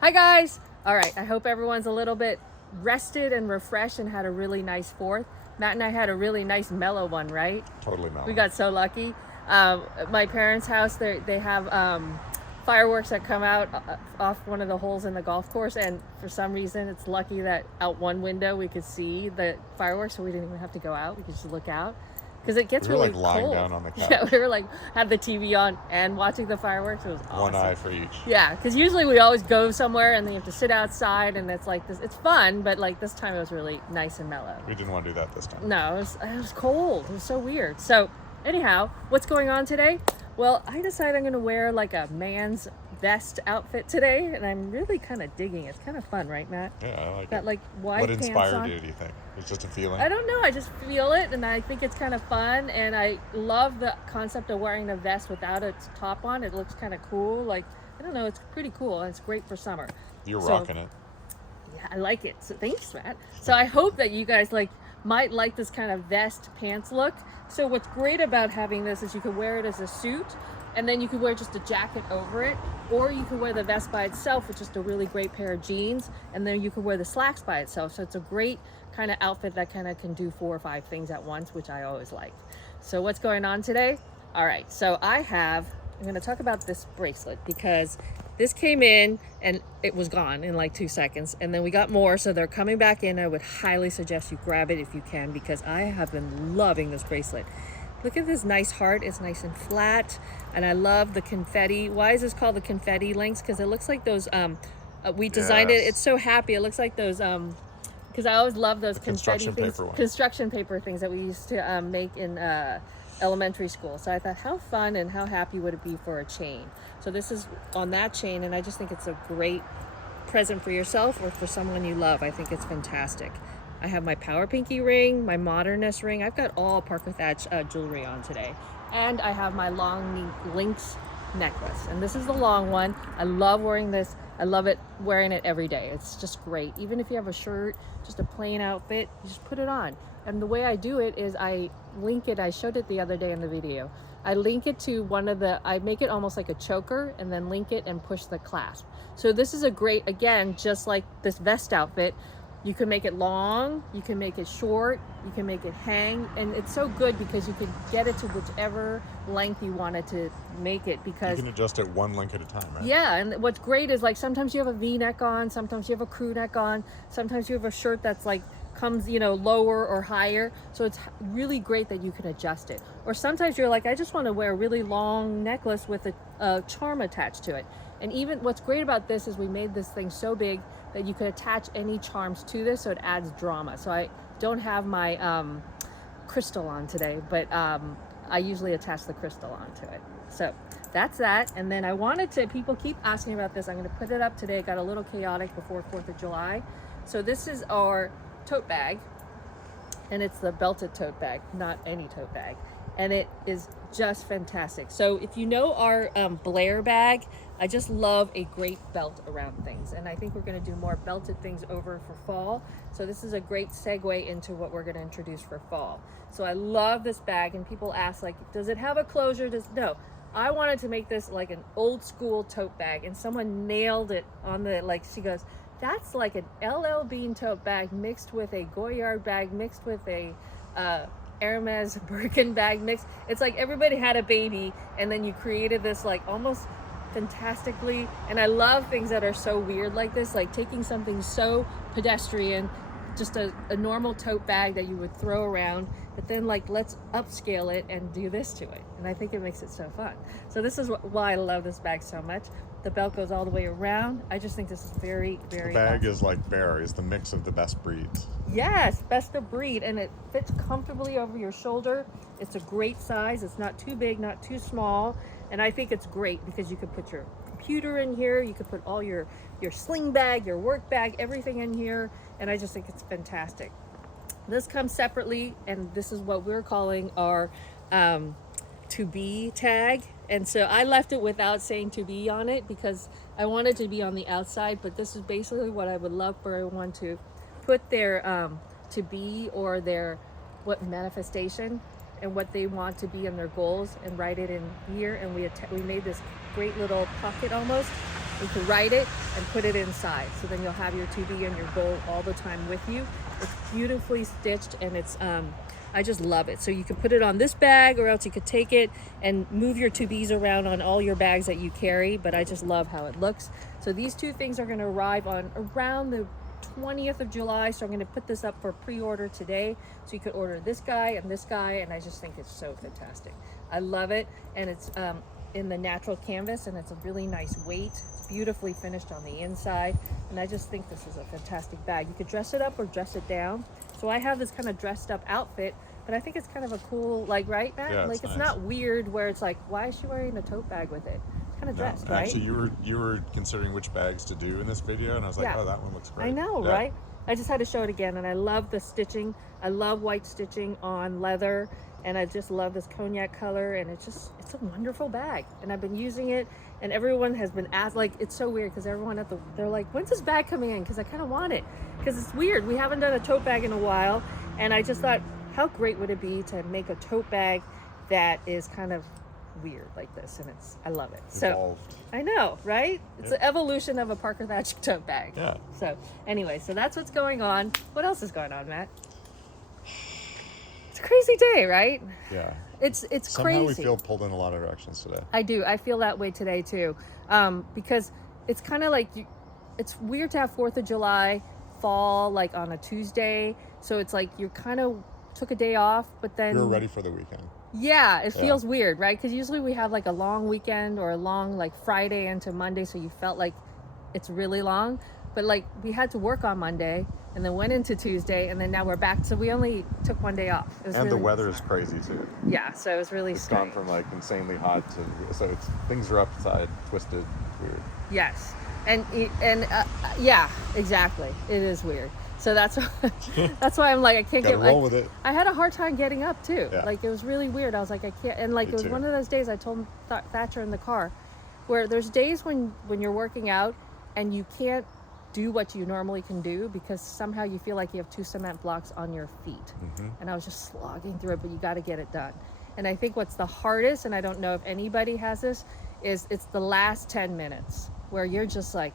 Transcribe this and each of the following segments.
Hi guys! All right, I hope everyone's a little bit rested and refreshed and had a really nice 4th. Matt and I had a really nice mellow one, right? Totally mellow. We got so lucky. My parents' house, they have fireworks that come out off one of the holes in the golf course, and for some reason it's lucky that out one window we could see the fireworks, so we didn't even have to go out. We could just look out. Because it gets We were really like lying cold. down on the couch. Yeah, we were like, had the TV on and watching the fireworks. It was awesome. One eye for each. Yeah, because usually we always go somewhere and then you have to sit outside, and it's like this. It's fun, but like this time it was really nice and mellow. We didn't want to do that this time. No, it was cold. It was so weird. So anyhow, what's going on today? Well, I decided I'm going to wear like a man's vest outfit today, and I'm really kind of digging it. It's kind of fun, right, Matt? Yeah, I like Got it. like wide What pants inspired on. you, do you think? It's just a feeling? I don't know. I just feel it, and I think it's kind of fun, and I love the concept of wearing a vest without a top on. It looks kind of cool. Like, I don't know. It's pretty cool, and it's great for summer. You're rocking it. Yeah, I like it. So thanks, Matt. So I hope that you guys might like this kind of vest pants look. So what's great about having this is you can wear it as a suit, and then you could wear just a jacket over it, or you could wear the vest by itself with just a really great pair of jeans, and then you could wear the slacks by itself. So it's a great kind of outfit that kind of can do 4 or 5 things at once, which I always like. So what's going on today? All right, so I'm going to talk about this bracelet because this came in and it was gone in like 2 seconds, and then we got more, so they're coming back in. I would highly suggest you grab it if you can, because I have been loving this bracelet. Look at this nice heart. It's nice and flat, and I love the confetti. Why is this called the Confetti Links? Because it looks like those we designed it. It's so happy. It looks like those because I always love those confetti things, construction paper things that we used to make in elementary school. So I thought, how fun and how happy would it be for a chain? So this is on that chain, and I just think it's a great present for yourself or for someone you love. I think it's fantastic. I have my Power Pinky ring, my Modernist ring. I've got all Parker Thatch jewelry on today. And I have my long Links necklace. And this is the long one. I love wearing this. I love it wearing it every day. It's just great. Even if you have a shirt, just a plain outfit, you just put it on. And the way I do it is I link it. I showed it the other day in the video. I link it to I make it almost like a choker, and then link it and push the clasp. So this is a great, again, just like this vest outfit, you can make it long, you can make it short, you can make it hang, and it's so good because you can get it to whichever length you wanted to make it, because you can adjust it one link at a time, right? Yeah, and what's great is like sometimes you have a V-neck on, sometimes you have a crew neck on, sometimes you have a shirt that's like comes, lower or higher. So it's really great that you can adjust it. Or sometimes you're like, I just want to wear a really long necklace with a charm attached to it. And even what's great about this is we made this thing so big that you could attach any charms to this, so it adds drama. So I don't have my crystal on today, but I usually attach the crystal onto it. So that's that. And then I wanted to, people keep asking about this. I'm going to put it up today. It got a little chaotic before 4th of July. So this is our tote bag, and it's the belted tote bag, not any tote bag. And it is just fantastic. So if you know our Blair bag, I just love a great belt around things. And I think we're gonna do more belted things over for fall. So this is a great segue into what we're gonna introduce for fall. So I love this bag, and people ask like, does it have a closure? No. I wanted to make this like an old school tote bag, and someone nailed it on the, she goes, that's like an LL Bean tote bag mixed with a Goyard bag, mixed with a Hermes Birkin bag mix. It's like everybody had a baby, and then you created this like almost fantastically. And I love things that are so weird like this, like taking something so pedestrian, just a normal tote bag that you would throw around, but then like let's upscale it and do this to it. And I think it makes it so fun. So this is why I love this bag so much. The belt goes all the way around. I just think this is very, very The bag awesome. is like Bear, is the mix of the best breeds. Yes, best of breed, and it fits comfortably over your shoulder. It's a great size. It's not too big, not too small, and I think it's great because you could put your computer in here. You could put all your sling bag, your work bag, everything in here, and I just think it's fantastic. This comes separately, and this is what we're calling our to be tag. And so I left it without saying to be on it because I wanted to be on the outside, but this is basically what I would love for everyone to put their to be, or their what manifestation and what they want to be in their goals, and write it in here. And we made this great little pocket almost You can write it and put it inside. So then you'll have your to be and your goal all the time with you. It's beautifully stitched, and it's I just love it. So you can put it on this bag, or else you could take it and move your to be's around on all your bags that you carry. But I just love how it looks. So these two things are going to arrive on around the 20th of July. So I'm going to put this up for pre-order today. So you could order this guy, and I just think it's so fantastic. I love it. And it's in the natural canvas, and it's a really nice weight. It's beautifully finished on the inside. And I just think this is a fantastic bag. You could dress it up or dress it down. So I have this kind of dressed up outfit, but I think it's kind of a cool, like, right, Matt? Yeah, like, it's nice. not weird where it's like, why is she wearing a tote bag with it? It's kind of dressed, right? Actually, you were considering which bags to do in this video, and I was like, Yeah. oh, that one looks great. I know, Yeah. right? I just had to show it again, and I love the stitching. I love white stitching on leather, and I just love this cognac color, and it's a wonderful bag. And I've been using it, and everyone has been asked, like, it's so weird because everyone they're like, when's this bag coming in? Because I kind of want it, because it's weird. We haven't done a tote bag in a while, and I just thought, how great would it be to make a tote bag that is kind of weird like this, and I love it. Evolved. So I know, right? It's the evolution of a Parker Thatcher tote bag. Yeah. So anyway, so that's what's going on. What else is going on, Matt? It's a crazy day, right? Yeah. It's Somehow crazy. we feel pulled in a lot of directions today. I do. I feel that way today too, because it's kind of like it's weird to have 4th of July fall like on a Tuesday. So it's like you kind of took a day off, but then You're ready for the weekend. Yeah, it feels weird, right? Because usually we have like a long weekend or a long like Friday into Monday, so you felt like it's really long. But like we had to work on Monday and then went into Tuesday, and then now we're back. So we only took one day off. It was And really the weather is crazy too. Yeah, so it was really It's strange. gone from like insanely hot to things are upside, twisted, weird. Yes, and yeah, exactly. It is weird. So that's why I'm like, I can't Gotta get. roll with it. I had a hard time getting up too. Yeah. Like it was really weird. I was like, I can't. And like Me it was too. one of those days. I told Thatcher in the car, where there's days when you're working out and you can't do what you normally can do because somehow you feel like you have 2 cement blocks on your feet. Mm-hmm. And I was just slogging through it, but you got to get it done. And I think what's the hardest, and I don't know if anybody has this, is it's the last 10 minutes where you're just like,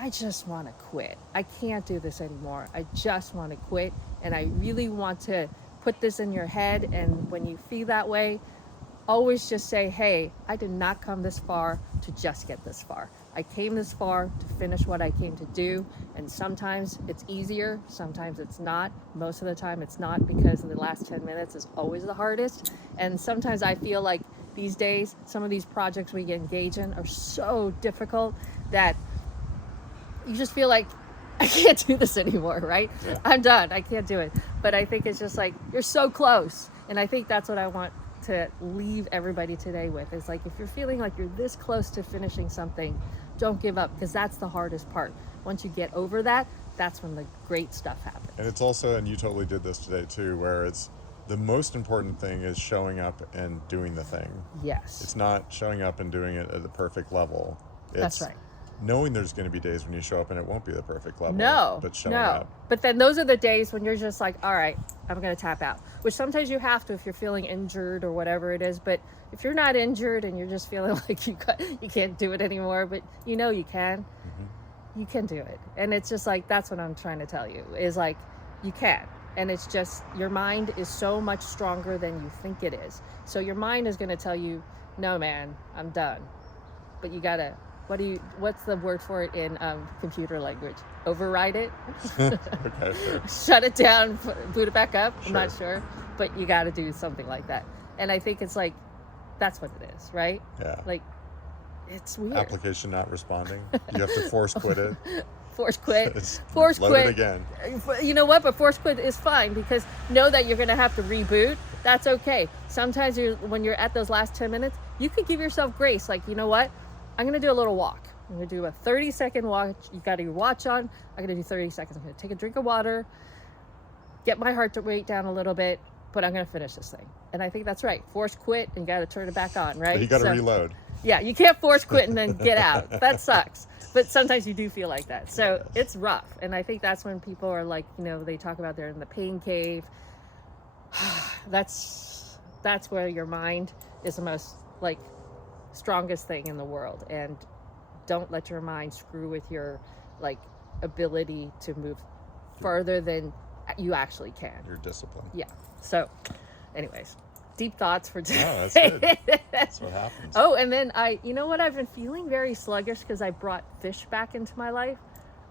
I just want to quit. I can't do this anymore. I just want to quit. And I really want to put this in your head. And when you feel that way, always just say, hey, I did not come this far to just get this far. I came this far to finish what I came to do. And sometimes it's easier, sometimes it's not. Most of the time it's not, because the last 10 minutes is always the hardest. And sometimes I feel like these days, some of these projects we engage in are so difficult that you just feel like, I can't do this anymore, right? Yeah. I'm done. I can't do it. But I think it's just like, you're so close. And I think that's what I want to leave everybody today with. Is like, if you're feeling like you're this close to finishing something, don't give up, because that's the hardest part. Once you get over that, that's when the great stuff happens. And it's also, and you totally did this today too, where it's the most important thing is showing up and doing the thing. Yes. It's not showing up and doing it at the perfect level. It's That's right. knowing there's going to be days when you show up and it won't be the perfect level. No, But showing no. up. But then those are the days when you're just like, all right, I'm going to tap out, which sometimes you have to if you're feeling injured or whatever it is. But if you're not injured and you're just feeling like you can't do it anymore, but you know you can, you can do it. And it's just like, that's what I'm trying to tell you, is like, you can. And it's just, your mind is so much stronger than you think it is. So your mind is going to tell you, no, man, I'm done. But you got to, what's the word for it in computer language? Override it? Okay, sure. Shut it down, boot it back up. I'm Sure. not sure. But you got to do something like that. And I think it's like, that's what it is, right? Yeah. Like, it's weird. Application not responding. You have to force quit it. Force quit. It's- Force let quit. it again. You know what? But force quit is fine, because know that you're going to have to reboot. That's okay. Sometimes when you're at those last 10 minutes, you could give yourself grace. Like, you know what? I'm going to do a little walk. I'm going to do a 30-second walk. You got your watch on. I'm going to do 30 seconds. I'm going to take a drink of water, get my heart rate down a little bit, but I'm going to finish this thing. And I think that's right. Force quit, and you got to turn it back on, right? But you got to So- reload. Yeah, you can't force quit and then get out. That sucks. But sometimes you do feel like that. So it's rough. And I think that's when people are like, you know, they talk about they're in the pain cave. That's where your mind is the most like strongest thing in the world. And don't let your mind screw with your like ability to move further than you actually can. Your discipline. Yeah. So anyways, deep thoughts for today. Oh, that's good. That's what happens. Oh, and then you know what? I've been feeling very sluggish because I brought fish back into my life.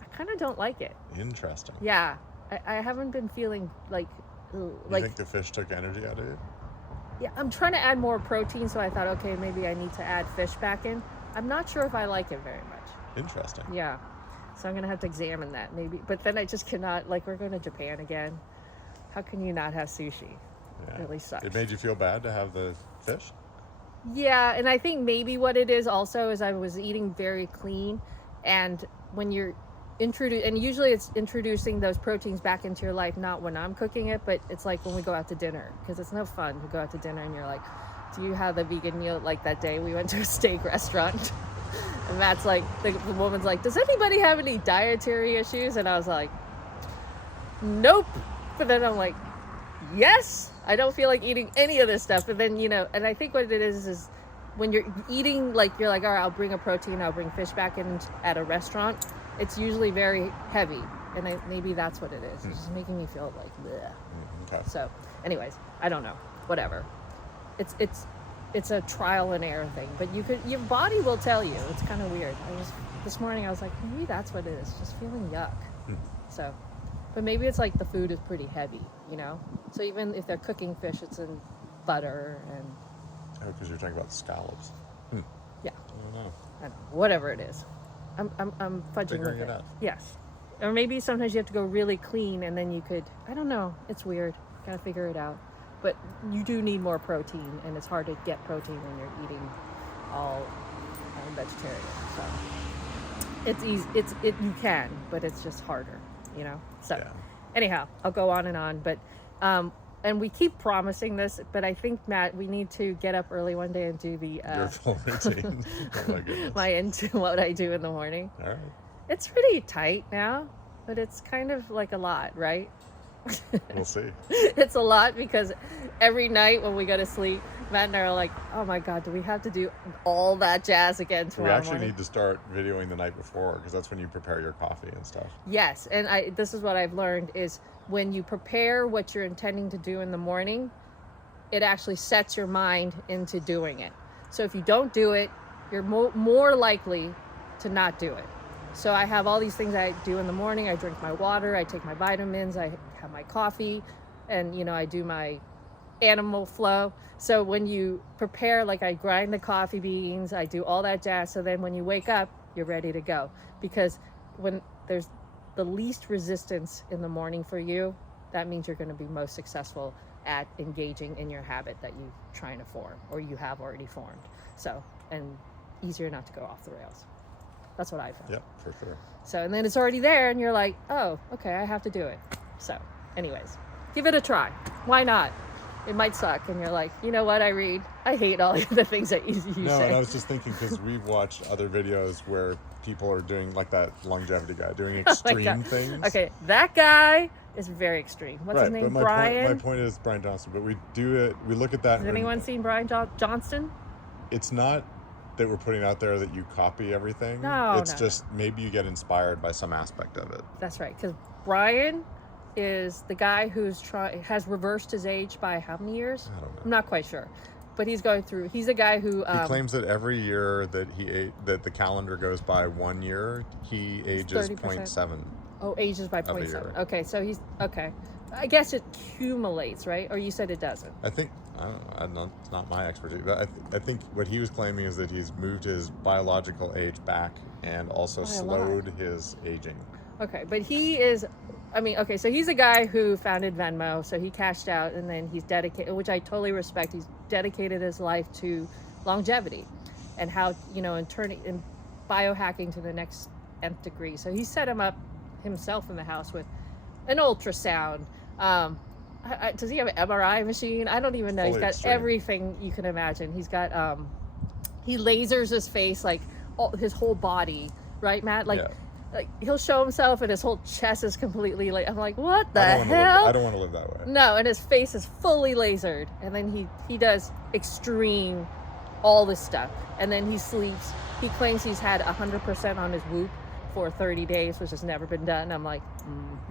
I kind of don't like it. Interesting. Yeah. I haven't been feeling like... You think the fish took energy out of you? Yeah, I'm trying to add more protein, so I thought, okay, maybe I need to add fish back in. I'm not sure if I like it very much. Interesting. Yeah. So I'm going to have to examine that maybe. But then I just cannot, like, we're going to Japan again. How can you not have sushi? Yeah. It really sucks. It made you feel bad to have the fish? Yeah, and I think maybe what it is also is I was eating very clean, and when you're and usually it's introducing those proteins back into your life, not when I'm cooking it, but it's like when we go out to dinner, because it's no fun to go out to dinner and you're like, do you have the vegan meal? Like that day we went to a steak restaurant and Matt's like, the woman's like, does anybody have any dietary issues? And I was like, nope. But then I'm like, yes, I don't feel like eating any of this stuff. But then, you know, and I think what it is when you're eating, like, you're like, all right, I'll bring a protein, I'll bring fish back in at a restaurant. It's usually very heavy, and maybe that's what it is. It's just making me feel like bleh. Okay. So, anyways, I don't know. Whatever. It's a trial and error thing, but your body will tell you. It's kind of weird. This morning I was like, maybe that's what it is. Just feeling yuck. So, but maybe it's like the food is pretty heavy, you know. So even if they're cooking fish, it's in butter and. Oh, because you're talking about scallops. Yeah. I don't know. Whatever it is. I'm fudging Figuring with it it. out. Yes. Or maybe sometimes you have to go really clean and then you could, I don't know. It's weird. Gotta figure it out. But you do need more protein, and it's hard to get protein when you're eating all vegetarian. So it's easy. You can, but it's just harder, you know? So Yeah. anyhow, I'll go on and on. But, and we keep promising this, but I think, Matt, we need to get up early one day and do the Your full routine. Oh my goodness. into what I do in the morning. All right. It's pretty tight now, but it's kind of like a lot, right? We'll see. It's a lot because every night when we go to sleep, Matt and I are like, oh my God, do we have to do all that jazz again tomorrow We actually morning? need to start videoing the night before, because that's when you prepare your coffee and stuff. Yes, and this is what I've learned is when you prepare what you're intending to do in the morning, it actually sets your mind into doing it. So if you don't do it, you're more likely to not do it. So I have all these things I do in the morning. I drink my water, I take my vitamins, I have my coffee, and, you know, I do my animal flow. So when you prepare, like I grind the coffee beans, I do all that jazz. So then when you wake up, you're ready to go. Because when there's the least resistance in the morning for you, that means you're going to be most successful at engaging in your habit that you're trying to form or you have already formed. So, and easier not to go off the rails. That's what I found. Yep, for sure. So, and then it's already there and you're like, oh, okay, I have to do it. So anyways, give it a try. Why not? It might suck. And you're like, you know what, Irene? I hate all the things that you No, say. and I was just thinking, because we've watched other videos where people are doing, like that longevity guy, doing extreme things. Okay, that guy is very extreme. What's his name? But Brian? my point is Brian Johnston. But we do it, we look at that. Has anyone seen Brian Johnston? It's not that we're putting out there that you copy everything. No, it's no, just maybe you get inspired by some aspect of it. That's right, because Brian is the guy who's has reversed his age by how many years? I don't know. I'm not quite sure, but he's going through. He's a guy who He claims that every year that that the calendar goes by 1 year, he ages 0.7. Oh, ages by of a 0.7. year. Okay, so he's okay. I guess it accumulates, right? Or you said it doesn't. I think, I don't know, it's not my expertise, but I think what he was claiming is that he's moved his biological age back and also slowed his aging. Okay, but he is, I mean, okay, so he's a guy who founded Venmo, so he cashed out and then he's dedicated, which I totally respect. He's dedicated his life to longevity and how, you know, and biohacking to the next nth degree. So he set him up himself in the house with an ultrasound. Does he have an MRI machine? I don't even know. He's got everything you can imagine. He's got, he lasers his face, like his whole body, right, Matt? Like, like he'll show himself and his whole chest is completely like, I'm like, what the hell? I don't want to live that way. No, and his face is fully lasered. And then he does extreme, all this stuff. And then he sleeps He claims he's had 100% on his whoop for 30 days, which has never been done. I'm like,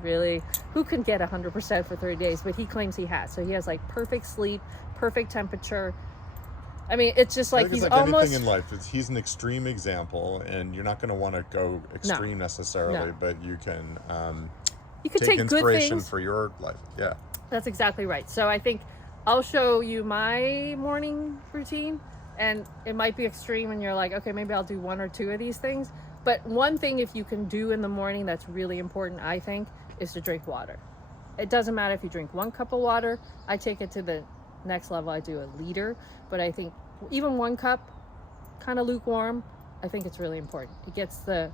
really? Who can get 100% for 30 days? But he claims he has. So he has like perfect sleep, perfect temperature. I mean, it's just like he's like almost anything in life. He's an extreme example, and you're not going to want to go extreme necessarily, but you can take good inspiration things for your life. Yeah, that's exactly right. So I think I'll show you my morning routine, and it might be extreme, and you're like, okay, maybe I'll do 1 or 2 of these things. But one thing if you can do in the morning that's really important, I think, is to drink water. It doesn't matter if you drink 1 cup of water. I take it to the next level. I do a liter, but I think even 1 cup, kind of lukewarm, I think it's really important. It gets the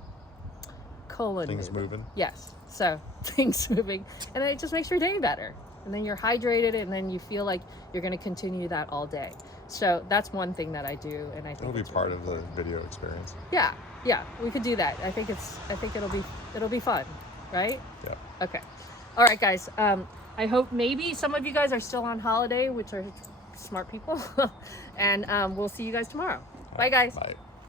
colon moving. Yes, so things moving, and then it just makes your day better. And then you're hydrated, and then you feel like you're going to continue that all day. So that's one thing that I do, and I think it'll be part of the video experience. Yeah, we could do that. I think it'll be fun, right? Yeah. Okay. All right, guys. I hope maybe some of you guys are still on holiday, which are smart people, and we'll see you guys tomorrow. Bye, guys. Bye.